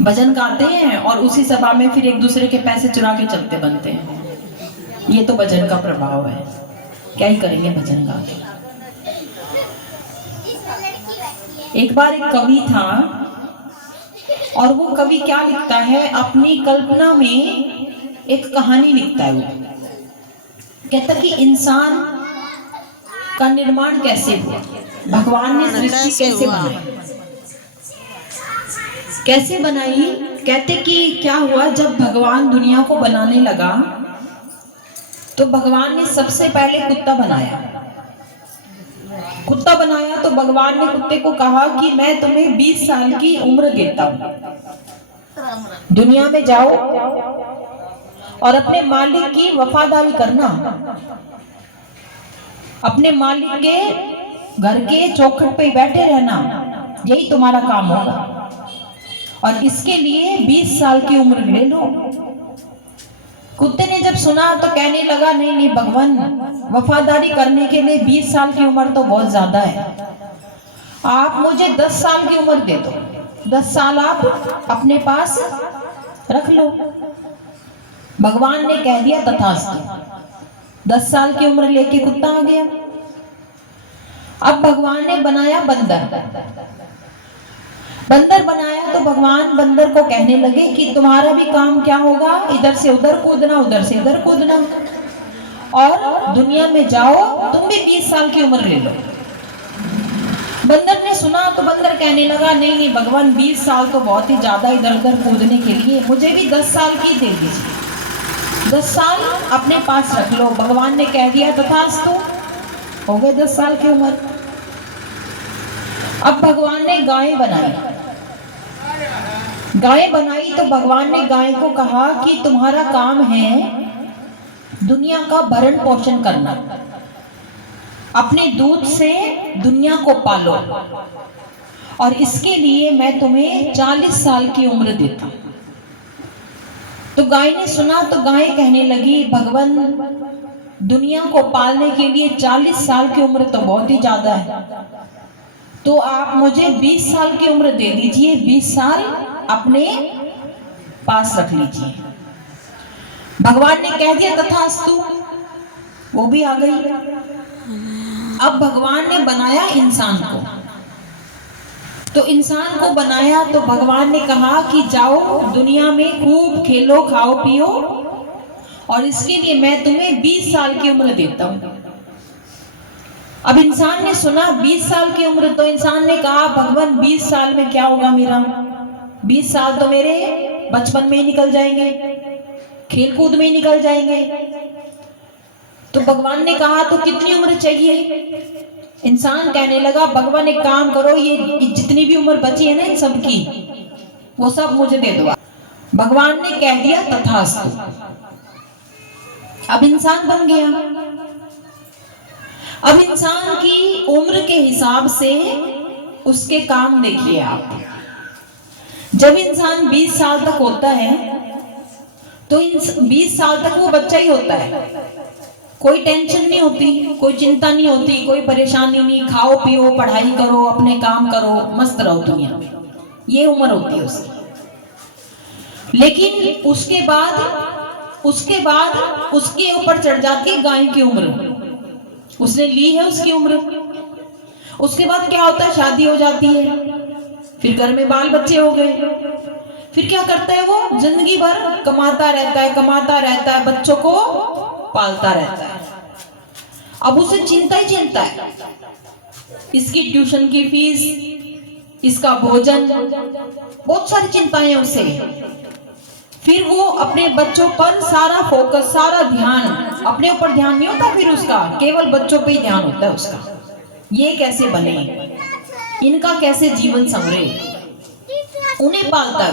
भजन गाते हैं और उसी सभा में फिर एक दूसरे के पैसे चुरा के चलते बनते हैं। ये तो भजन का प्रभाव है। क्या ही करेंगे भजन गा के। एक बार एक कवि था और वो कवि क्या लिखता है, अपनी कल्पना में एक कहानी लिखता है। वो कहता है कि इंसान का निर्माण कैसे हुआ, भगवान ने सृष्टि कैसे बनाई, कैसे बनाई। कहते कि क्या हुआ, जब भगवान दुनिया को बनाने लगा तो भगवान ने सबसे पहले कुत्ता बनाया। कुत्ता बनाया तो भगवान ने कुत्ते को कहा कि मैं तुम्हें 20 साल की उम्र देता हूं, दुनिया में जाओ और अपने मालिक की वफादारी करना, अपने मालिक के घर के चौखट पे बैठे रहना, यही तुम्हारा काम होगा। और इसके लिए 20 साल की उम्र ले लो। कुत्ते ने जब सुना तो कहने लगा, नहीं नहीं भगवान, वफादारी करने के लिए 20 साल की उम्र तो बहुत ज्यादा है, आप मुझे 10 साल की उम्र दे दो, 10 साल आप अपने पास रख लो। भगवान ने कह दिया तथास्तु। 10 साल की उम्र लेके कुत्ता आ गया। अब भगवान ने बनाया बंदर। बंदर बनाया तो भगवान बंदर को कहने लगे कि तुम्हारा भी काम क्या होगा, इधर से उधर कूदना, उधर से इधर कूदना, और दुनिया में जाओ, तुम भी 20 साल की उम्र ले लो। बंदर ने सुना तो बंदर कहने लगा, नहीं नहीं भगवान, 20 साल तो बहुत ही ज्यादा इधर उधर कूदने के लिए, मुझे भी 10 साल की दे दीजिए, 10 साल अपने पास रख लो। भगवान ने कह दिया तथास्तु, हो गए 10 साल की उम्र। अब भगवान ने गाय बनाई। गाय बनाई तो भगवान ने गाय को कहा कि तुम्हारा काम है दुनिया का भरण पोषण करना, अपने दूध से दुनिया को पालो, और इसके लिए मैं तुम्हें 40 साल की उम्र देता हूं। तो गाय ने सुना तो गाय कहने लगी, भगवान, दुनिया को पालने के लिए 40 साल की उम्र तो बहुत ही ज्यादा है, तो आप मुझे 20 साल की उम्र दे दीजिए, 20 साल अपने पास रख लीजिए। भगवान ने कह दिया तथास्तु, वो भी आ गई। अब भगवान ने बनाया इंसान को, तो इंसान को बनाया तो भगवान ने कहा कि जाओ दुनिया में खूब खेलो, खाओ, पियो, और इसके लिए मैं तुम्हें 20 साल की उम्र देता हूं। अब इंसान ने सुना 20 साल की उम्र, तो इंसान ने कहा, भगवान 20 साल में क्या होगा मेरा, 20 साल तो मेरे बचपन में ही निकल जाएंगे, खेल कूद में ही निकल जाएंगे। तो भगवान ने कहा, तो कितनी उम्र चाहिए। इंसान कहने लगा, भगवान एक काम करो, ये जितनी भी उम्र बची है ना इन सबकी, वो सब मुझे दे दो। भगवान ने कह दिया तथास्तु। अब इंसान बन गया। अब इंसान की उम्र के हिसाब से उसके काम देखिए आप। जब इंसान 20 साल तक होता है तो 20 साल तक वो बच्चा ही होता है, कोई टेंशन नहीं होती, कोई चिंता नहीं होती, कोई परेशानी नहीं, खाओ पियो, पढ़ाई करो, अपने काम करो, मस्त रहो दुनिया में, ये उम्र होती है उसकी। लेकिन उसके बाद उसके ऊपर चढ़ जाती है गाय की उम्र। उसने ली है उसकी उम्र। उसके बाद क्या होता है, शादी हो जाती है, फिर घर में बाल बच्चे हो गए, फिर क्या करता है वो, जिंदगी भर कमाता रहता है, बच्चों को पालता रहता है। अब उसे चिंता ही चिंता है, इसकी ट्यूशन की फीस, इसका भोजन, बहुत सारी चिंताएं उसे। फिर वो अपने बच्चों पर सारा फोकस, सारा ध्यान, अपने ऊपर ध्यान नहीं होता फिर उसका, केवल बच्चों पे ही ध्यान होता है उसका। ये कैसे बने, इनका कैसे जीवन संवरे, उन्हें पालता है।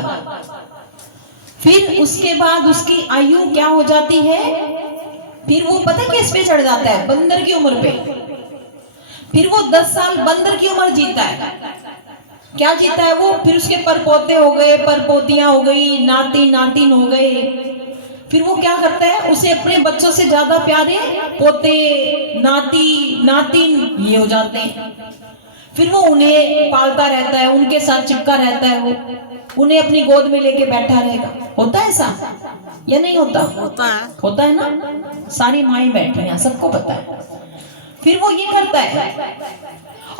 फिर उसके बाद उसकी आयु क्या हो जाती है, फिर वो पता किस पे चढ़ जाता है, बंदर की उम्र पे। फिर वो 10 साल बंदर की उम्र जीता है। क्या जीता है वो, फिर उसके परपोते हो गए, परपोतियां हो गई, नाती नातिन हो गए। फिर वो क्या करता है, उसे अपने बच्चों से ज्यादा प्यारे पोते, नाती नातिन ये हो जाते हैं। फिर वो उन्हें पालता रहता है, उनके साथ चिपका रहता है, वो उन्हें अपनी गोद में लेके बैठा रहेगा। होता है ऐसा या नहीं होता? होता है ना। सारी माएं बैठी हैं, सबको पता है। फिर वो ये करता है,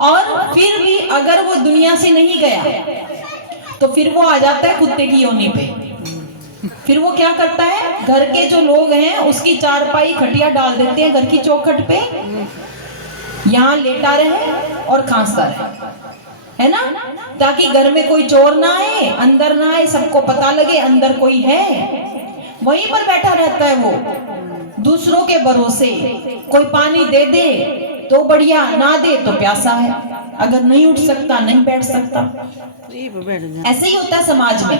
और फिर भी अगर वो दुनिया से नहीं गया तो फिर वो आ जाता है कुत्ते की योनि पे। फिर वो क्या करता है, घर के जो लोग हैं उसकी चारपाई खटिया डाल देते हैं घर की चौखट पे, यहाँ लेटा रहे और खांसता रहे, है ना, ताकि घर में कोई चोर ना आए, अंदर ना आए, सबको पता लगे अंदर कोई है। वहीं पर बैठा रहता है वो, दूसरों के भरोसे। कोई पानी दे दे तो बढ़िया, ना दे तो प्यासा है, अगर नहीं उठ सकता, नहीं बैठ सकता। ऐसे ही होता है समाज में।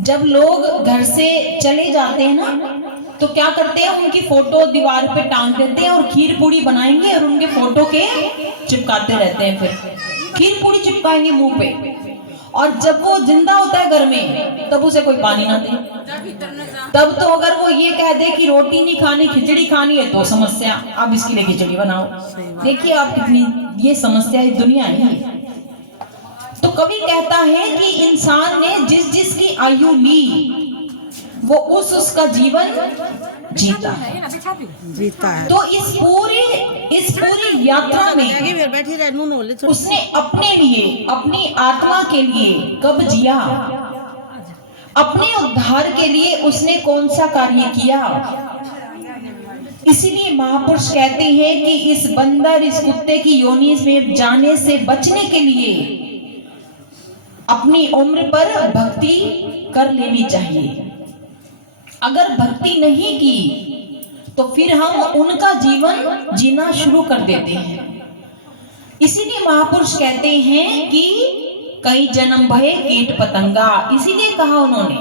जब लोग घर से चले जाते हैं ना, तो क्या करते हैं, उनकी फोटो दीवार पे टांग देते हैं और खीर पूड़ी बनाएंगे और उनके फोटो के चिपकाते रहते हैं। फिर खीर पूड़ी चिपकाएंगे मुंह पे, और जब वो जिंदा होता है घर में तब उसे कोई पानी ना दे। तब तो अगर वो ये कह दे कि रोटी नहीं खानी, खिचड़ी खानी है, तो समस्या, अब इसके लिए खिचड़ी बनाओ। देखिए आप कितनी ये समस्या इस दुनिया है। तो कवि कहता है कि इंसान ने जिस जिसकी आयु ली वो उसका जीवन जीता है। तो इस पूरी यात्रा में उसने अपने लिए, अपनी आत्मा के लिए कब जिया, अपने उद्धार के लिए उसने कौन सा कार्य किया। इसीलिए महापुरुष कहते हैं कि इस बंदर, इस कुत्ते की योनि में जाने से बचने के लिए अपनी उम्र पर भक्ति कर लेनी चाहिए। अगर भक्ति नहीं की तो फिर हम उनका जीवन जीना शुरू कर देते हैं। इसीलिए महापुरुष कहते हैं कि कई जन्म भये कीट पतंगा, इसीलिए कहा उन्होंने।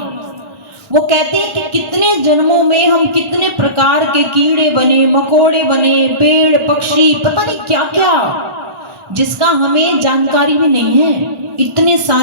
वो कहते हैं कि कितने जन्मों में हम कितने प्रकार के कीड़े बने, मकोड़े बने, पेड़ पक्षी, पता नहीं क्या क्या, जिसका हमें जानकारी भी नहीं है। इतने सारे